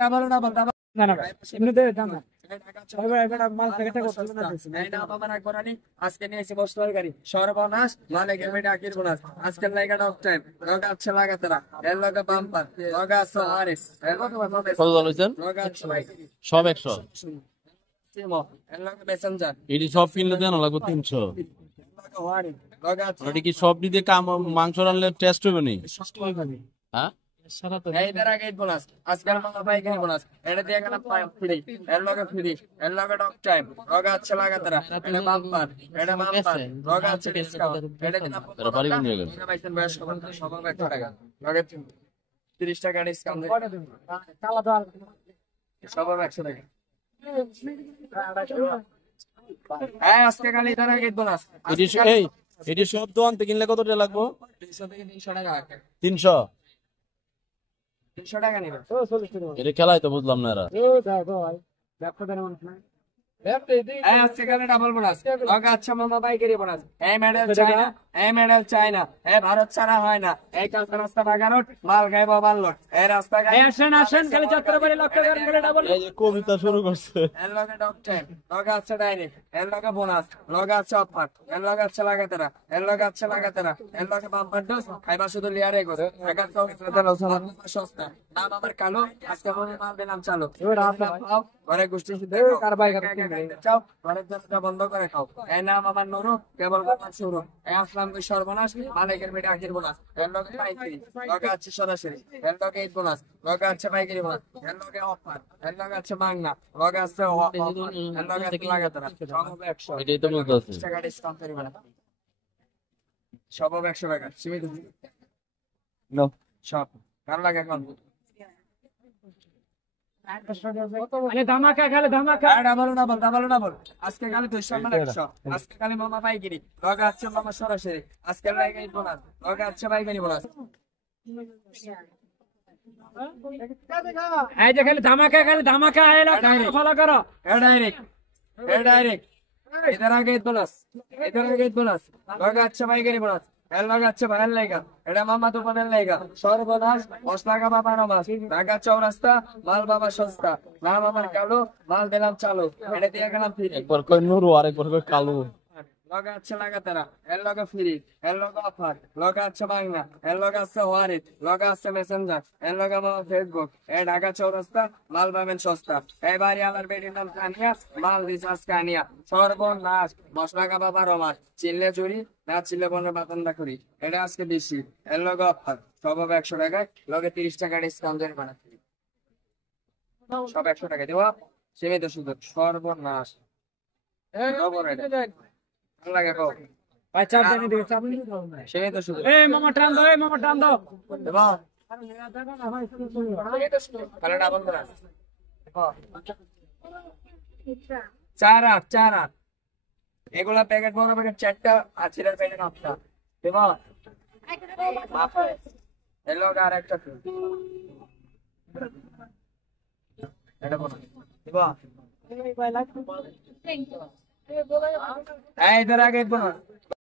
Double double double না না ভাই এমনিতে দাম না ভাই ভাই এটা মাল প্যাকেটটা করতে না এই না বাবা না করানি আজকে নিয়েছি বস্তার গাড়ি সর্বনাশ মানে গেমেটা আকির বোনাস আজকে লাইগা ডক টাইম লগা আছে লাগাতারা এর লগা বাম্পার লগা আছে আরিস এর লগা বাবা কত দাম হইছেন? লগা আছে ভাই সব 100। সিমো এর লগা মেসেঞ্জার এটি সব কিনলে দেন লাগবে 300। লগা ওয়ারি লগা আছে ওটা কি সব দিতে কাম মাংস রানলে টেস্ট হবে নি? হ্যাঁ সারা তো এই দ্বারা গেট বোনাস আজকাল মামা ভাই গেট বোনাস এটা দিয়ে গেলাম ফ্রি এর লগে ফ্রি এর লগে ডক টাইম লগা আছে লাগাতারা এটা বাম্পার লগা আছে ডিসকাউন্ট এটা দিলাম এরা বাড়ি কোন জায়গায়? পাইছেন বয়স সব 100 টাকা লগে 30 টাকা ডিসকাউন্ট কালা তো আর সব 100 টাকা হ্যাঁ আজকে খালি দ্বারা গেট বোনাস এটি সব দোকান থেকে কিনলে কত টাকা লাগবে? 200 থেকে 300 টাকা 300। 300 টাকা নিবে ও 40 টাকা এটা খেলাই তো বুঝলাম না এরা। ও দেখো ভাই ব্যবসা দেন মানুষ না এই আজকে খালি ডাবল বোনাস লগা আছে মামা বাইকেরি বোনাস এই মেডেল চায়না এই ভারত ছাড়া হয় না এই কাঁচা রাস্তা বাগানোট মাল গায়ে বাবার লোট এই রাস্তা আসেন আসেন খালি যাত্রা করে লক্ষ্য করেন করে ডাবল এই যে কবিতা শুরু করছে। এর লগে ডক টাইম লগা আছে ডাইরেক্ট এর লগে বোনাস লগা আছে অফার এর লগে আছে লাগাতারা এর লগে আছে লাগাতারা এর লগে বাম্পার ডোজ খাইবা শুধু লিয়ারে গোস টাকা তো সস্তা নাম আমার কালো আজকে আমি মাল দিলাম চালু এবার আপনি ভাই ঘরে গোষ্ঠী সিদ্ধ কার বাইক চাও ঘরের দরজা বন্ধ করে খাও এই নাম আমার নুরু কেবল আমার শুরু এই আসলাম কই সর্বনাশ মালিকের বেটা আখির বোনাস এর লগে পাইকারি লগে আছে সরাসরি এর লগে এই বোনাস লগে আছে পাইকারি বোনাস এর লগে অফার এর লগে আছে মাংনা লগে আছে এর লগে আছে লাগাতারা সব 100 এটাই তো বলতেছি। 20 টাকা ডিসকাউন্ট করি মানে সব 100 টাকা সীমিত নো সব কার লাগে এখন মানে ধামাকা খেলে ধামাকা ডাবল আজকে খালি 200 মানে 100 আজকে খালি মামা পাইকারি লগা আছে মামা সরাসরি আজকে লাগে বোনাস লগা আছে পাইকারি বোনাস এই যে খালি ধামাকা এলা ফলো করো ডাইরেক্ট इधर आ गए बोनस লগা আছে পাইকারি বোনাস এর লগা আছে ভাইয়ের লাগা এটা মামা দোকানের লাগা সর্বনাশ 10 টাকা বাবা নামাজ ঢাকা চৌরাস্তা মাল বাবা সস্তা নাম আমার কালো মাল দিলাম চালু এটা দিয়ে গেলাম ফ্রি একবার কই নুরু আর একবার কই কালু। লগা আছে লাগাতারা এর লগা ফ্রি এর লগা অফার লগা আছে বাংলা এর লগা আছে ওয়ারিট লগা আছে মেসেঞ্জার এর লগা মামা ফেসবুক এই ঢাকা চৌরাস্তা মাল পাবেন সস্তা এই বাড়ি আমার বেটির নাম কানিয়া মাল রিচার্জ কানিয়া সর্বনাশ 10 টাকা বাবা রমার চিল্লে চুরি না চিল্লে বনে বাতন্দা করি এটা আজকে বেশি এর লগা অফার সব 100 টাকায় লগে 30 টাকা ডিসকাউন্ট দেন মানে সব 100 টাকা দেওয়া সীমিত সুযোগ সর্বনাশ খবর এটা লাগে কও ভাই চাপ দেন দিকে চাপ নিয়ে সীমিত সুযোগ এই মামা টান দাও দেবা কালো ডাবল করা চার আট এগুলা প্যাকেট বড় প্যাকেট 4টা আর চিরার প্যাকেট 8টা দেবা এলো আর একটা এটা বড় দেবা এই ইধর আগে বড়